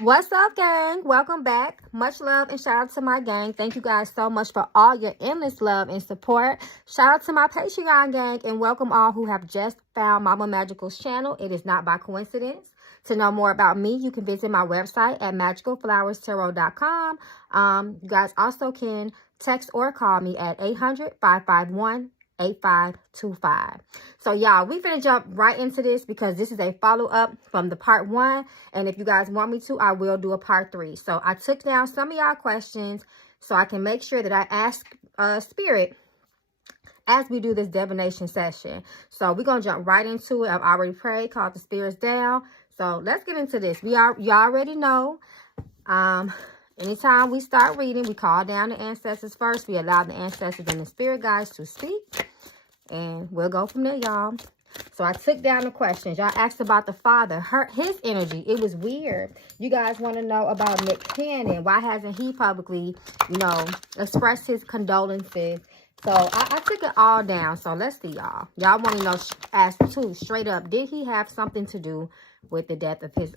What's up, gang? Welcome back. Much love and shout out to my gang. Thank you guys so much for all your endless love and support. Shout out to my Patreon gang and welcome all who have just found Mama Magical's channel. It is not by coincidence. To know more about me, you can visit my website at magicalflowerstarot.com. You guys also can text or call me at 800-551-8525. So y'all, we finna jump right into this because this is a follow-up from the part 1. And if you guys want me to, I will do a part 3. So I took down some of y'all questions so I can make sure that I ask Spirit as we do this divination session. So we're gonna jump right into it. I've already prayed, called the spirits down. So let's get into this. You already know. Anytime we start reading, we call down the ancestors first. We allow the ancestors and the spirit guides to speak. And we'll go from there, y'all. So I took down the questions. Y'all asked about the father, his energy. It was weird. You guys want to know about Nick Cannon. Why hasn't he publicly, expressed his condolences? So I took it all down. So let's see, y'all. Y'all want to know, ask too, straight up, did he have something to do with the death of his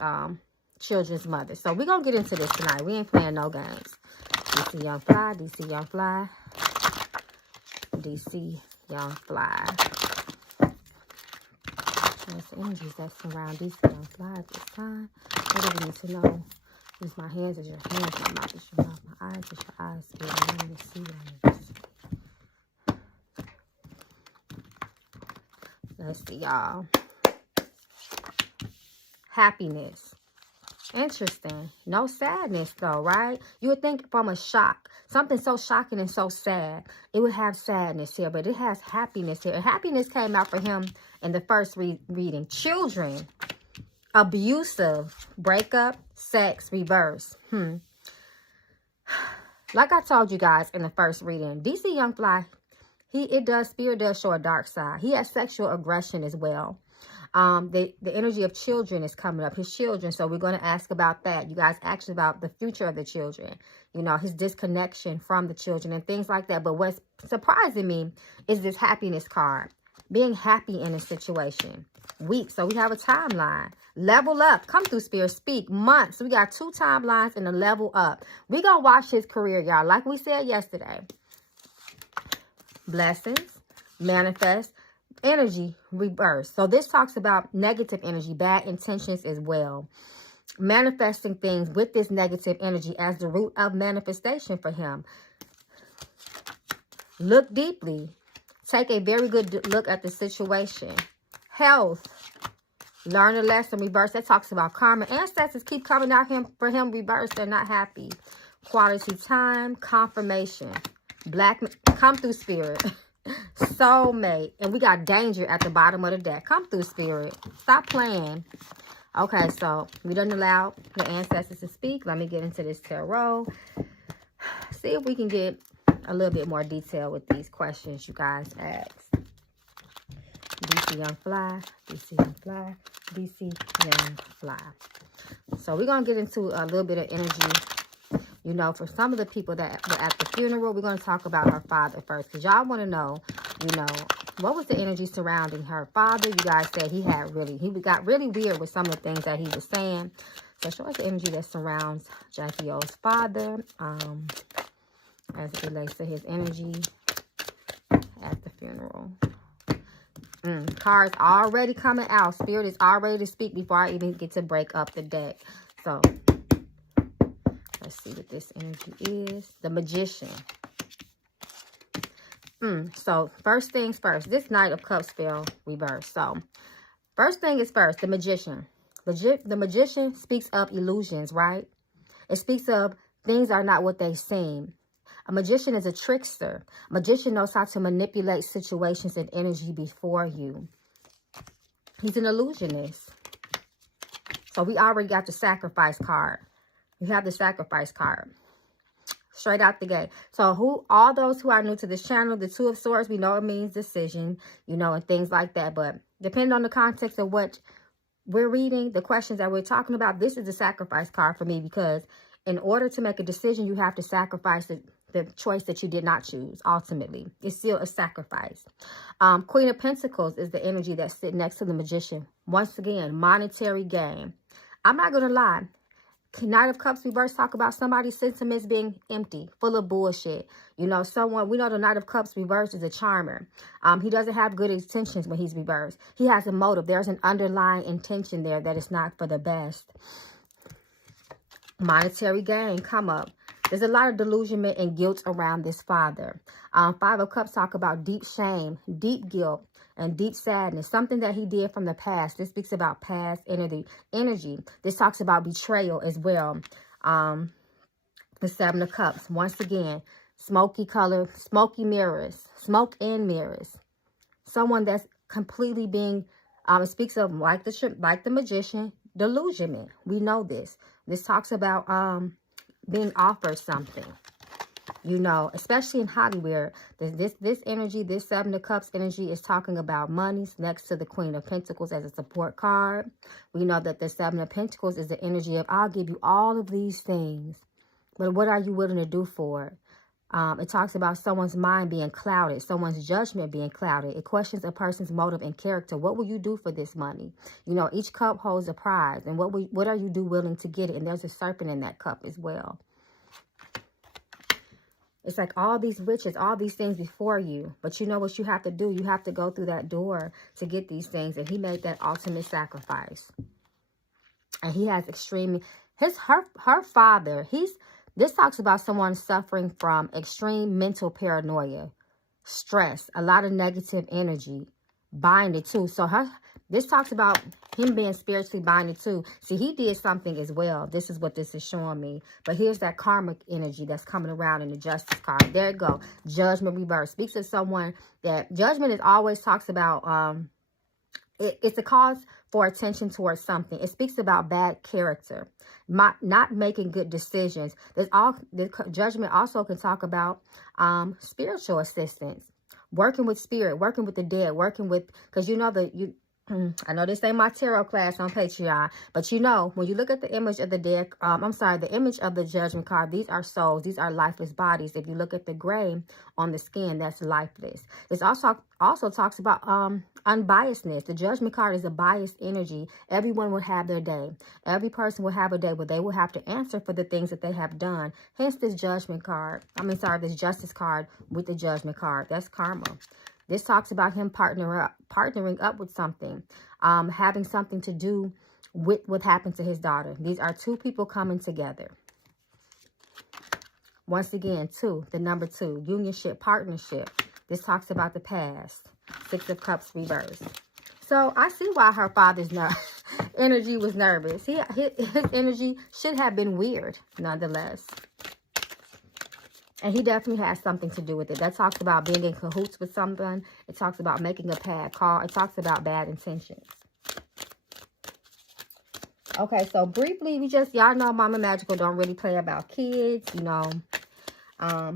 children's mother? So we're going to get into this tonight. We ain't playing no games. DC Young Fly, DC Young Fly, DC Young Fly. That's the energies that surround DC Young Fly at this time. What do we need to know? Use my hands as your hands, my mouth as your mouth, my eyes as your eyes. Spirit, I need to see what I need to see. Let's see, y'all. Happiness. Interesting. No sadness, though, right? You would think from a shock, something so shocking and so sad, it would have sadness here, but it has happiness here. And happiness came out for him in the first reading. Children, abusive, breakup, sex, reverse. Like I told you guys in the first reading, DC Young Fly, Spirit does show a dark side. He has sexual aggression as well. The energy of children is coming up, his children. So we're going to ask about that. You guys asked about the future of the children, his disconnection from the children and things like that. But what's surprising me is this happiness card, being happy in a situation. Weeks. So we have a timeline. Level up. Come through, Spirit. Speak. Months. We got 2 timelines and a level up. We're going to watch his career, y'all. Like we said yesterday. Blessings. Manifest. Energy reverse. So this talks about negative energy, bad intentions as well. Manifesting things with this negative energy as the root of manifestation for him. Look deeply. Take a very good look at the situation. Health. Learn a lesson. Reverse. That talks about karma. Ancestors keep coming out for him reverse. They're not happy. Quality time. Confirmation. Come through, Spirit. Soulmate. And we got danger at the bottom of the deck. Come through, Spirit. Stop playing. Okay, so we done allowed the ancestors to speak. Let me get into this tarot. See if we can get a little bit more detail with these questions you guys asked. DC Young Fly, DC Young Fly, DC Young Fly. So we're going to get into a little bit of energy. For some of the people that were at the funeral, we're going to talk about her father first. Because y'all want to know, what was the energy surrounding her father? You guys said he got really weird with some of the things that he was saying. So show us the energy that surrounds Jackie O's father as it relates to his energy at the funeral. Cards already coming out. Spirit is already to speak before I even get to break up the deck. So let's see what this energy is. The Magician. So first things first. This Knight of Cups fell reversed. So first thing is first, the Magician. The Magician speaks of illusions, right? It speaks of things are not what they seem. A magician is a trickster. A magician knows how to manipulate situations and energy before you. He's an illusionist. So we already got the sacrifice card. We have the sacrifice card. Straight out the gate. So all those who are new to this channel, the Two of Swords, we know it means decision, and things like that. But depending on the context of what we're reading, the questions that we're talking about, this is the sacrifice card for me. Because in order to make a decision, you have to sacrifice the choice that you did not choose, ultimately. It's still a sacrifice. Queen of Pentacles is the energy that's sitting next to the Magician. Once again, monetary gain. I'm not going to lie. Knight of Cups reverse talk about somebody's sentiments being empty, full of bullshit. You know, someone, we know the Knight of Cups reverse is a charmer. He doesn't have good intentions when he's reversed. He has a motive. There's an underlying intention there that is not for the best. Monetary gain come up. There's a lot of delusionment and guilt around this father. Five of Cups talk about deep shame, deep guilt, and deep sadness. Something that he did from the past. This speaks about past energy. This talks about betrayal as well. The Seven of Cups. Once again, smoky color, smoky mirrors, smoke and mirrors. Someone that's completely being, it speaks of like the magician, delusionment. We know this. This talks about being offered something. You know, especially in Hollywood, this energy, this Seven of Cups energy is talking about money next to the Queen of Pentacles as a support card. We know that the Seven of Pentacles is the energy of, I'll give you all of these things, but what are you willing to do for it? It talks about someone's mind being clouded, someone's judgment being clouded. It questions a person's motive and character. What will you do for this money? You know, each cup holds a prize, and what are you willing to get it? And there's a serpent in that cup as well. It's like all these riches, all these things before you. But you know what you have to do? You have to go through that door to get these things. And he made that ultimate sacrifice. And he has her father, this talks about someone suffering from extreme mental paranoia, stress, a lot of negative energy, binded too. So this talks about him being spiritually binded too. See, he did something as well. This is what this is showing me. But here's that karmic energy that's coming around in the Justice card. There you go. Judgment reverse. Speaks of someone that judgment is always talks about, it's a cause for attention towards something. It speaks about bad character, not making good decisions. The judgment also can talk about spiritual assistance, working with spirit, working with the dead, working with, because you know I know this ain't my tarot class on Patreon, but you know, when you look at the image of the dead, the image of the judgment card, these are souls, these are lifeless bodies. If you look at the gray on the skin, that's lifeless. This also talks about unbiasedness. The judgment card is a biased energy. Everyone will have their day. Every person will have a day where they will have to answer for the things that they have done. Hence this judgment card. This justice card with the judgment card. That's karma. This talks about him partnering up with something, having something to do with what happened to his daughter. These are two people coming together. Once again, the number 2, unionship, partnership. This talks about the past. Six of Cups reverse. So I see why her father's energy was nervous. His energy should have been weird, nonetheless. And he definitely has something to do with it. That talks about being in cahoots with someone. It talks about making a bad call. It talks about bad intentions. Okay, so briefly, y'all know Mama Magical don't really play about kids, you know.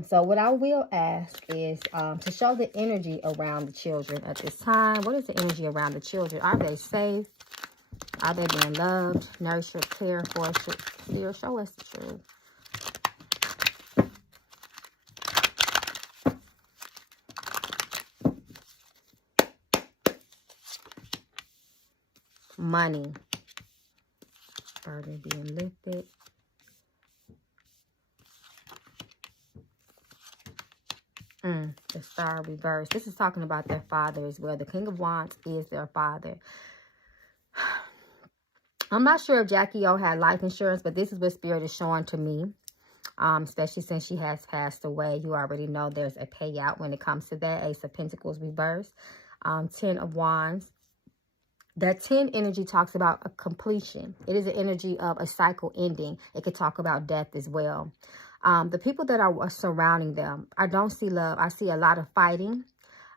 So what I will ask is to show the energy around the children at this time. What is the energy around the children? Are they safe? Are they being loved, nurtured, cared for? Show us the truth. Money. Burden being lifted. The Star reverse. This is talking about their father as well. The King of Wands is their father. I'm not sure if Jackie O had life insurance, but this is what Spirit is showing to me. Especially since she has passed away. You already know there's a payout when it comes to that. Ace of Pentacles reverse. 10 of Wands. That 10 energy talks about a completion. It is an energy of a cycle ending. It could talk about death as well. The people that are surrounding them, I don't see love. I see a lot of fighting.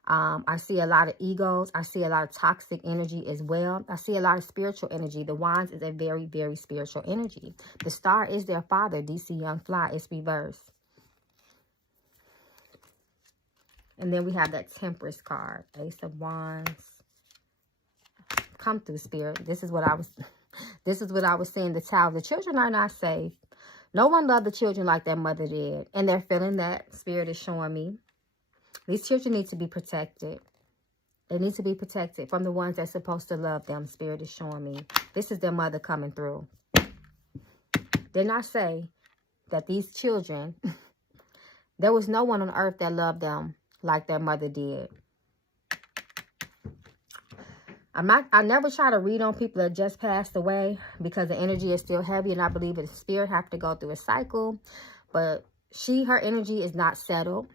I see a lot of egos. I see a lot of toxic energy as well. I see a lot of spiritual energy. The Wands is a very, very spiritual energy. The Star is their father, DC Young Fly. It's reversed. And then we have that Temperance card. Ace of Wands. Come through, Spirit. This is what I was saying. The Tower. The children are not safe. No one loved the children like their mother did. And they're feeling that. Spirit is showing me. These children need to be protected. They need to be protected from the ones that's supposed to love them. Spirit is showing me. This is their mother coming through. did not say that these children, there was no one on earth that loved them like their mother did. I never try to read on people that just passed away because the energy is still heavy, and I believe the spirit have to go through a cycle. But her energy is not settled.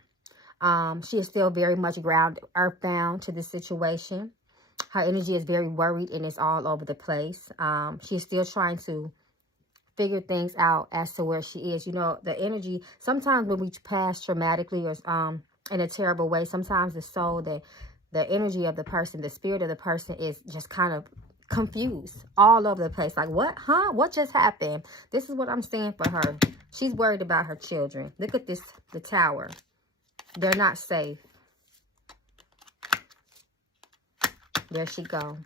She is still very much grounded, earthbound to this situation. Her energy is very worried and it's all over the place. She's still trying to figure things out as to where she is. You know, the energy, sometimes when we pass traumatically or in a terrible way, sometimes the soul, the energy of the person, the spirit of the person is just kind of confused all over the place. Like, what? Huh? What just happened? This is what I'm saying for her. She's worried about her children. Look at this, the Tower. They're not safe. There she go.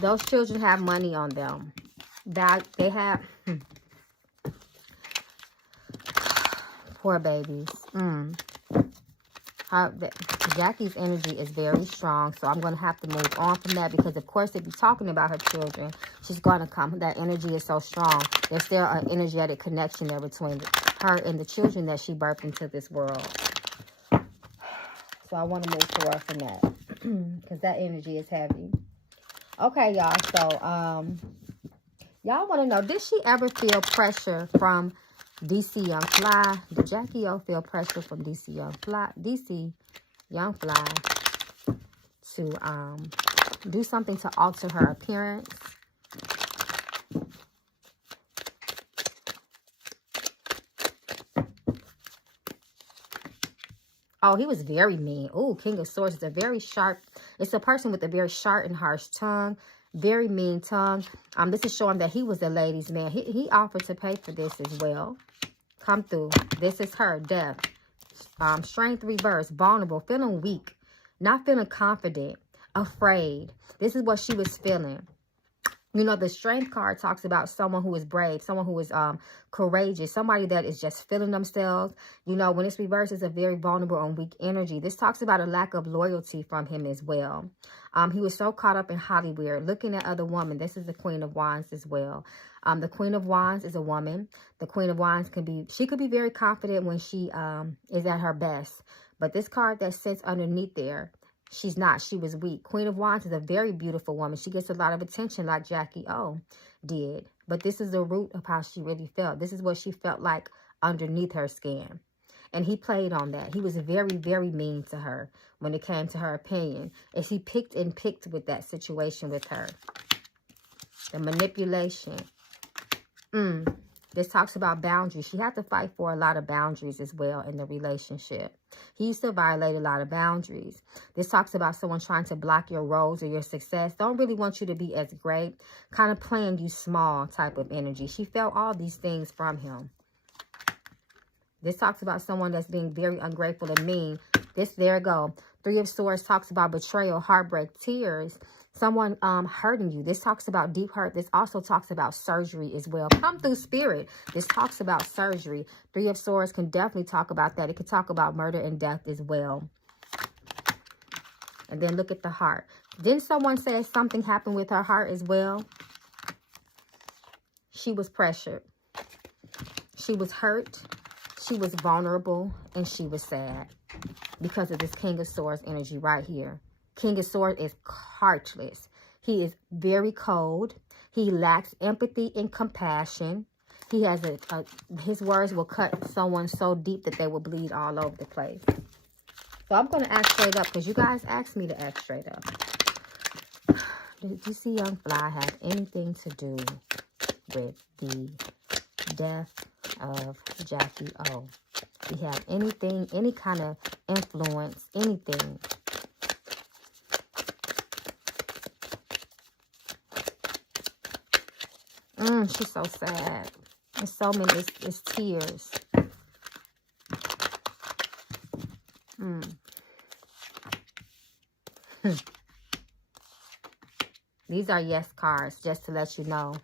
Those children have money on them. They have... Poor babies. Jackie's energy is very strong, so I'm going to have to move on from that because, of course, if you're talking about her children, she's going to come. That energy is so strong. There's still an energetic connection there between her and the children that she birthed into this world. So I want to move forward from that because that energy is heavy. Okay, y'all. So, y'all want to know, did she ever feel pressure from DC Young Fly? Did Jackie O feel pressure from DC Young Fly to do something to alter her appearance? Oh, he was very mean. Oh, King of Swords is a very sharp. It's a person with a very sharp and harsh tongue. Very mean tongue. This is showing that he was a ladies' man. He offered to pay for this as well. Come through. This is her. Death. Strength reverse. Vulnerable. Feeling weak. Not feeling confident. Afraid. This is what she was feeling. You know, the Strength card talks about someone who is brave, someone who is courageous, somebody that is just feeling themselves. You know, when it's reversed, it's a very vulnerable and weak energy. This talks about a lack of loyalty from him as well. He was so caught up in Hollywood, looking at other women. This is the Queen of Wands as well. The Queen of Wands is a woman. The Queen of Wands could be very confident when she is at her best. But this card that sits underneath there, she's not. She was weak. Queen of Wands is a very beautiful woman. She gets a lot of attention like Jackie O did. But this is the root of how she really felt. This is what she felt like underneath her skin. And he played on that. He was very, very mean to her when it came to her opinion. And he picked with that situation with her. The manipulation. This talks about boundaries. She had to fight for a lot of boundaries as well in the relationship. He used to violate a lot of boundaries. This talks about someone trying to block your roles or your success. Don't really want you to be as great. Kind of playing you small type of energy. She felt all these things from him. This talks about someone that's being very ungrateful and mean. There you go. Three of Swords talks about betrayal, heartbreak, tears. Someone hurting you. This talks about deep hurt. This also talks about surgery as well. Come through, Spirit. This talks about surgery. Three of Swords can definitely talk about that. It could talk about murder and death as well. And then look at the heart. Didn't someone say something happened with her heart as well? She was pressured. She was hurt. She was vulnerable. And she was sad. Because of this King of Swords energy right here. King of Swords is heartless. He is very cold. He lacks empathy and compassion. He has his words will cut someone so deep that they will bleed all over the place. So I'm going to ask straight up because you guys asked me to ask straight up. Did you see Young Fly have anything to do with the death of Jackie O? Did he have anything, any kind of influence, anything? She's so sad. There's so many, it's tears. These are yes cards, just to let you know.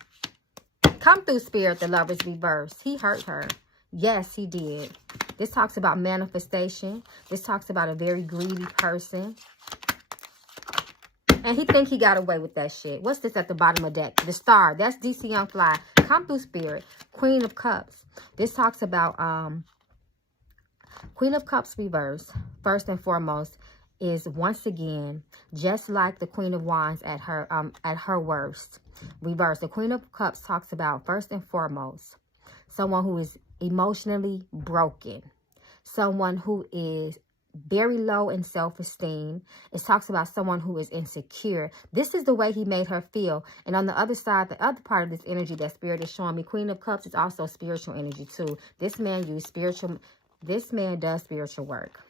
Come through, Spirit, the Lover's reverse. He hurt her. Yes, he did. This talks about manifestation. This talks about a very greedy person. And he think he got away with that shit. What's this at the bottom of the deck? The Star. That's DC Young Fly. Come through, Spirit. Queen of Cups. This talks about Queen of Cups reverse. First and foremost is once again just like the Queen of Wands at her worst. Reverse. The Queen of Cups talks about first and foremost someone who is emotionally broken. Someone who is very low in self-esteem. It talks about someone who is insecure. This is the way he made her feel. And on the other side, the other part of this energy that Spirit is showing me, Queen of Cups is also spiritual energy too. This man does spiritual work.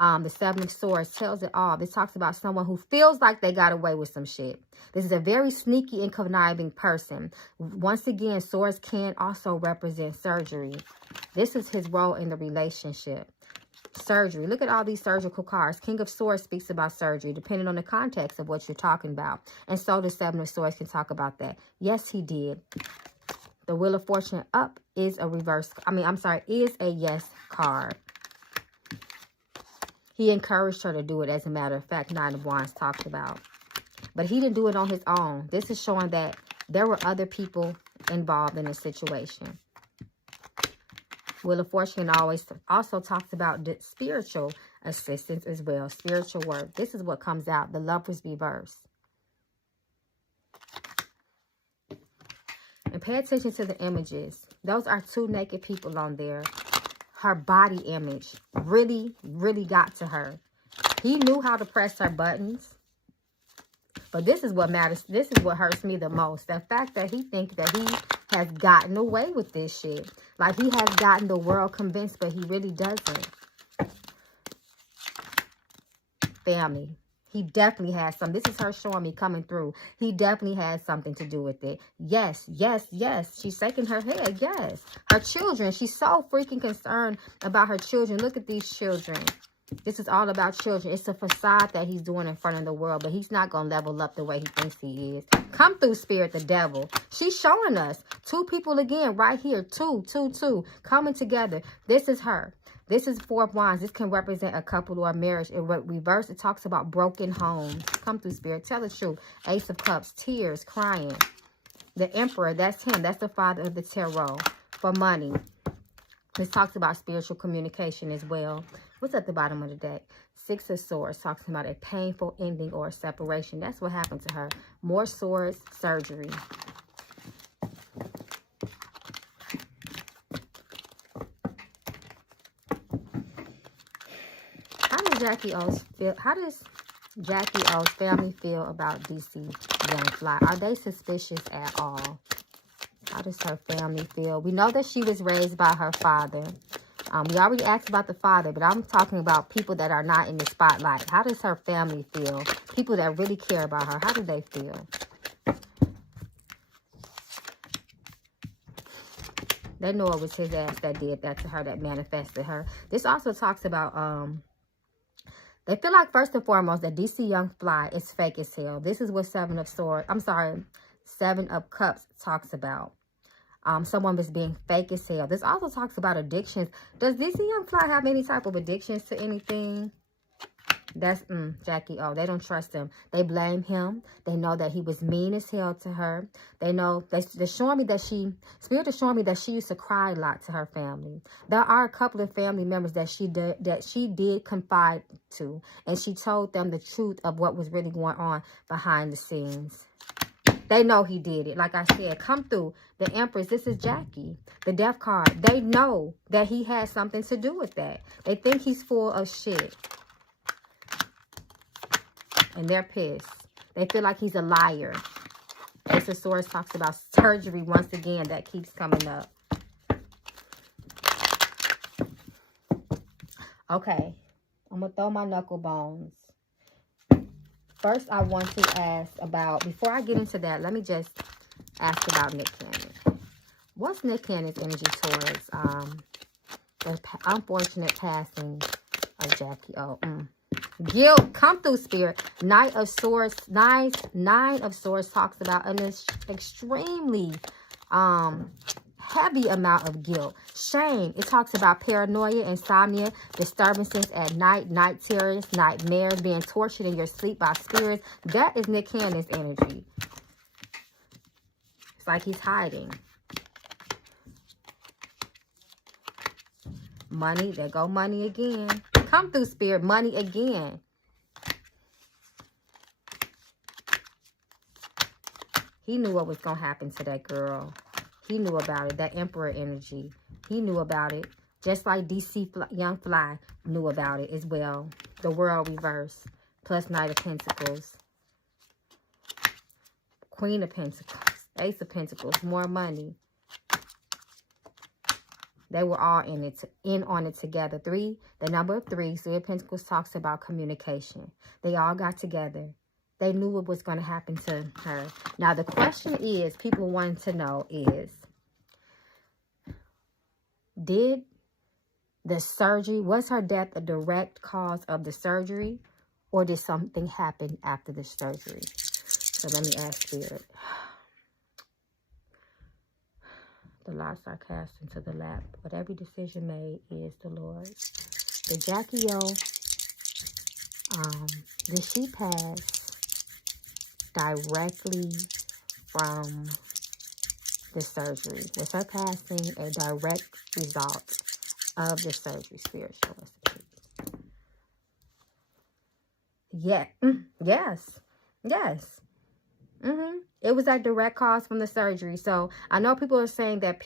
The Seven of Swords tells it all. This talks about someone who feels like they got away with some shit. This is a very sneaky and conniving person. Once again, swords can also represent surgery. This is his role in the relationship. Surgery. Look at all these surgical cards. King of Swords speaks about surgery, depending on the context of what you're talking about. And so the Seven of Swords can talk about that. Yes, he did. The Wheel of Fortune up is a reverse. Is a yes card. He encouraged her to do it, as a matter of fact, Nine of Wands talked about. But he didn't do it on his own. This is showing that there were other people involved in the situation. Wheel of Fortune also talks about the spiritual assistance as well. Spiritual work. This is what comes out. The Lover's reverse. And pay attention to the images. Those are two naked people on there. Her body image really, really got to her. He knew how to press her buttons. But this is what matters. This is what hurts me the most. The fact that he thinks that he has gotten away with this shit. Like he has gotten the world convinced, but he really doesn't. Family. He definitely has some. This is her showing me coming through. He definitely has something to do with it. Yes, yes, yes. She's shaking her head. Yes. Her children. She's so freaking concerned about her children. Look at these children. This is all about children. It's a facade that he's doing in front of the world, but he's not going to level up the way he thinks he is. Come through, Spirit, the Devil. She's showing us two people again right here. Two coming together. This is her. This is Four of Wands. This can represent a couple or a marriage. In reverse, it talks about broken homes. Come through, Spirit. Tell the truth. Ace of Cups. Tears. Crying. The Emperor. That's him. That's the father of the tarot. For money. This talks about spiritual communication as well. What's at the bottom of the deck? Six of Swords. Talks about a painful ending or a separation. That's what happened to her. More swords. Surgery. Jackie O's feel? How does Jackie O's family feel about DC Young Fly? Are they suspicious at all? How does her family feel? We know that she was raised by her father. We already asked about the father, but I'm talking about people that are not in the spotlight. How does her family feel? People that really care about her. How do they feel? They know it was his ass that did that to her, that manifested her. This also talks about they feel like, first and foremost, that DC Young Fly is fake as hell. This is what Seven of Cups talks about. Someone was being fake as hell. This also talks about addictions. Does DC Young Fly have any type of addictions to anything? That's Jackie O. They don't trust him. They blame him. They know that he was mean as hell to her. They know they're showing me that Spirit is showing me that she used to cry a lot to her family. There are a couple of family members that she did confide to, and she told them the truth of what was really going on behind the scenes. They know he did it. Like I said, come through. The Empress, this is Jackie. The Death card. They know that he had something to do with that. They think he's full of shit. And they're pissed. They feel like he's a liar. Ace of Swords talks about surgery once again. That keeps coming up. Okay. I'm going to throw my knuckle bones. First, I want to ask about, before I get into that, let me just ask about Nick Cannon. What's Nick Cannon's energy towards the unfortunate passing of Jackie O? Guilt, come through, Spirit. Knight of Swords, Nine of Swords talks about an extremely heavy amount of guilt. Shame. It talks about paranoia, insomnia, disturbances at night, night terrors, nightmares, being tortured in your sleep by spirits. That is Nick Cannon's energy. It's like he's hiding. Money. There go money again. Come through, Spirit. Money again. He knew what was going to happen to that girl. He knew about it. That Emperor energy. He knew about it. Just like DC Young Fly knew about it as well. The World reverse. Plus Knight of Pentacles. Queen of Pentacles. Ace of Pentacles. More money. They were all in on it together. 3, the number of 3. 3 of Pentacles talks about communication. They all got together. They knew what was going to happen to her. Now, the question is, people wanting to know is, did the surgery, was her death a direct cause of the surgery? Or did something happen after the surgery? So let me ask Spirit. The lots are cast into the lap. But every decision made is the Lord. The Jackie O, did she pass directly from the surgery? Was her passing a direct result of the surgery? Spiritual. Yeah. Yes. Yes. It was a direct cause from the surgery. So I know people are saying that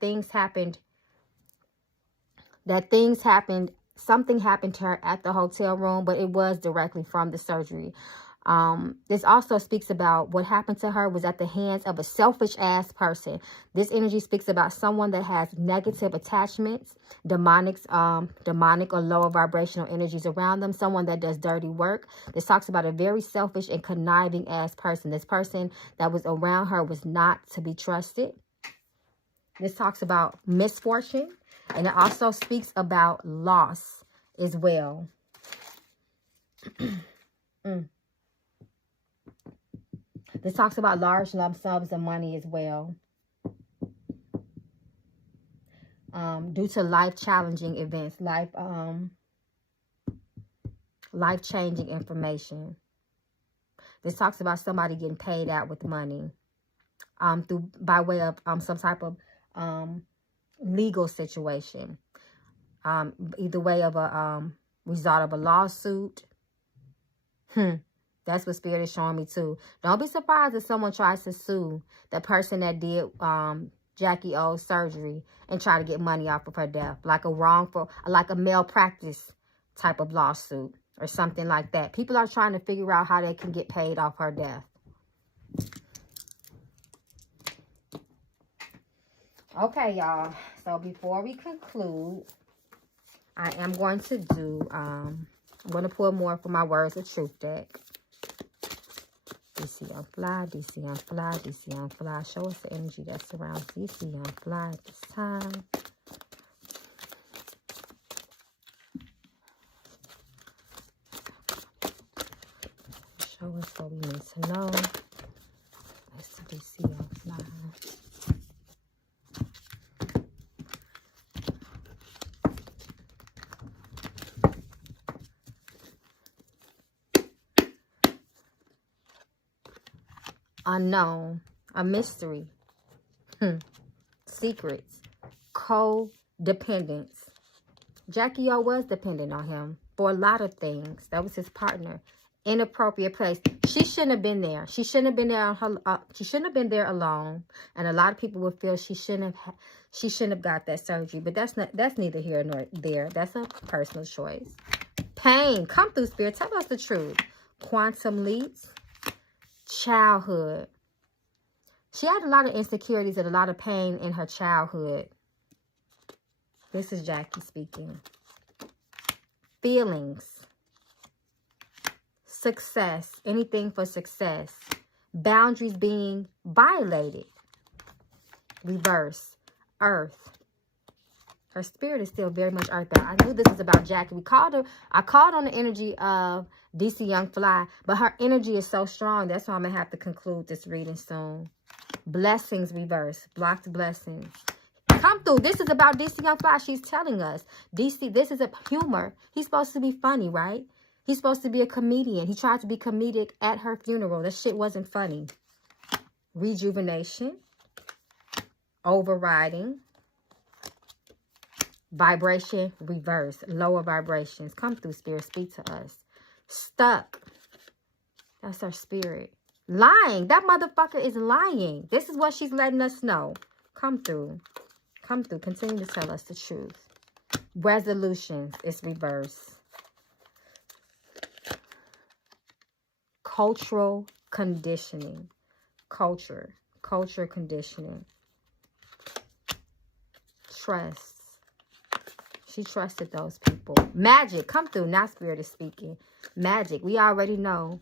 things happened. Something happened to her at the hotel room, but it was directly from the surgery. This also speaks about what happened to her was at the hands of a selfish ass person. This energy speaks about someone that has negative attachments, demonic or lower vibrational energies around them, someone that does dirty work. This talks about a very selfish and conniving ass person. This person that was around her was not to be trusted. This talks about misfortune, and it also speaks about loss as well. This talks about large lump sums of money as well. Due to life-challenging events, life-changing information. This talks about somebody getting paid out with money by way of some type of legal situation. Either way of a result of a lawsuit. That's what Spirit is showing me too. Don't be surprised if someone tries to sue the person that did Jackie O's surgery and try to get money off of her death. Like a malpractice type of lawsuit or something like that. People are trying to figure out how they can get paid off her death. Okay, y'all. So before we conclude, I am going to do, I'm going to pull more for my Words of Truth deck. DC on Fly, DC on Fly, DC on Fly. Show us the energy that surrounds DC on Fly at this time. Show us what we need to know. Let's do DC on Fly. Unknown, a mystery, secrets, codependence. Jackie O was dependent on him for a lot of things. That was his partner. Inappropriate place. She shouldn't have been there. She shouldn't have been there on her. She shouldn't have been there alone. And a lot of people would feel she shouldn't have got that surgery. But that's neither here nor there. That's a personal choice. Pain. Come through, Spirit. Tell us the truth. Quantum leaps. Childhood. She had a lot of insecurities and a lot of pain in her childhood. This is Jackie speaking. Feelings. Success. Anything for success. Boundaries being violated. Reverse. Earth. Her spirit is still very much earth. I knew this was about Jackie. I called on the energy of DC Young Fly, but her energy is so strong. That's why I'm going to have to conclude this reading soon. Blessings reverse. Blocked blessings. Come through. This is about DC Young Fly. She's telling us. DC, this is a humor. He's supposed to be funny, right? He's supposed to be a comedian. He tried to be comedic at her funeral. That shit wasn't funny. Rejuvenation. Overriding. Vibration reverse. Lower vibrations. Come through, Spirit. Speak to us. Stuck. That's our spirit. Lying. That motherfucker is lying. This is what she's letting us know. Come through. Come through. Continue to tell us the truth. Resolutions is reverse. Cultural conditioning. Culture conditioning. Trust. She trusted those people. Magic. Come through. Now Spirit is speaking. Magic. We already know.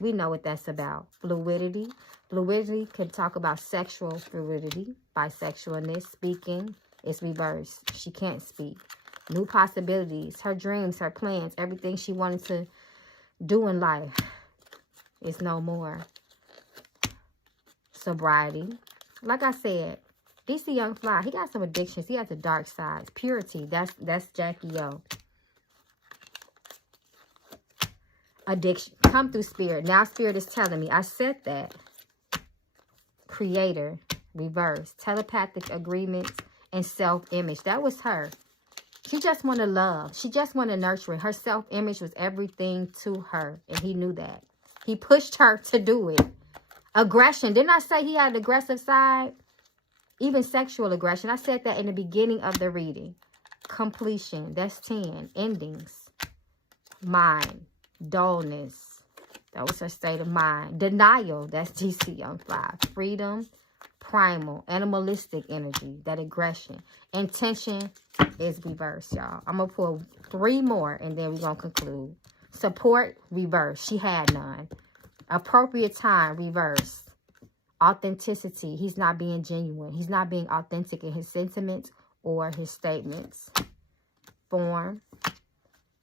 We know what that's about. Fluidity. Fluidity can talk about sexual fluidity. Bisexualness. Speaking is reversed. She can't speak. New possibilities. Her dreams, her plans, everything she wanted to do in life is no more. Sobriety. Like I said, DC Young Fly, he got some addictions. He has a dark side. Purity. That's Jackie O. Addiction. Come through, Spirit. Now Spirit is telling me. I said that. Creator. Reverse. Telepathic agreements and self-image. That was her. She just wanted love. She just wanted nurturing. Her self-image was everything to her. And he knew that. He pushed her to do it. Aggression. Didn't I say he had an aggressive side? Even sexual aggression. I said that in the beginning of the reading. Completion. That's 10. Endings. Mind. Dullness. That was her state of mind. Denial. That's DC Young Fly. Freedom. Primal. Animalistic energy. That aggression. Intention is reverse, y'all. I'm going to pull 3 more and then we're going to conclude. Support. Reverse. She had none. Appropriate time. Reverse. Authenticity. He's not being genuine. He's not being authentic in his sentiments or his statements. Form.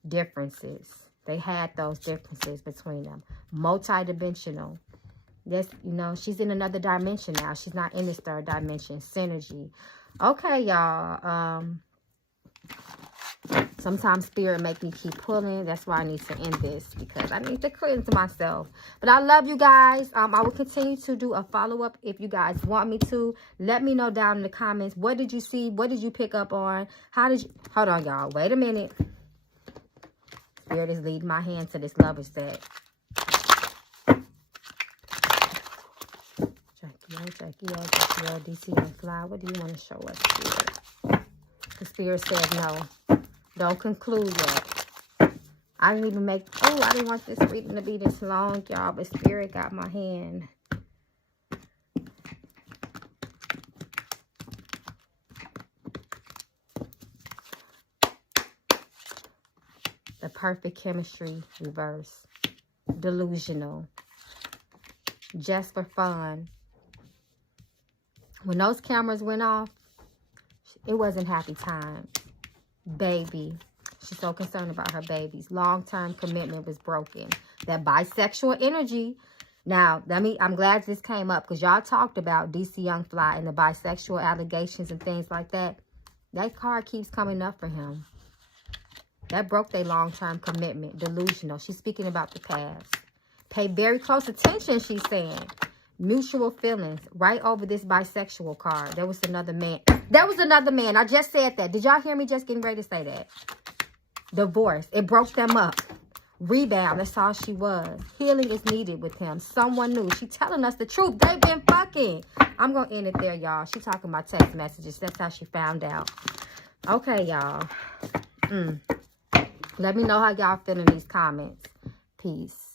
Differences. They had those differences between them. Multidimensional. Yes, you know, she's in another dimension now. She's not in this third dimension. Synergy. Okay, y'all. Sometimes Spirit make me keep pulling. That's why I need to end this, because I need to cleanse myself. But I love you guys. I will continue to do a follow-up if you guys want me to. Let me know down in the comments. What did you see? What did you pick up on? How did you... Hold on, y'all. Wait a minute. Spirit is leading my hand to this lover's deck. Jackie, DC Young Fly. What do you want to show us, Spirit? The Spirit said no. Don't conclude yet. I didn't even make... Oh, I didn't want this reading to be this long, y'all. But Spirit got my hand. The perfect chemistry, reverse. Delusional. Just for fun. When those cameras went off, it wasn't happy times. Baby. She's so concerned about her babies. Long-term commitment was broken. That bisexual energy. Now, I'm glad this came up, because y'all talked about DC Young Fly and the bisexual allegations and things like that. That card keeps coming up for him. That broke their long-term commitment. Delusional. She's speaking about the past. Pay very close attention, she's saying. Mutual feelings. Right over this bisexual card. There was another man. There was another man. I just said that. Did y'all hear me just getting ready to say that? Divorce. It broke them up. Rebound. That's all she was. Healing is needed with him. Someone new. She telling us the truth. They've been fucking. I'm going to end it there, y'all. She talking about text messages. That's how she found out. Okay, y'all. Let me know how y'all feel in these comments. Peace.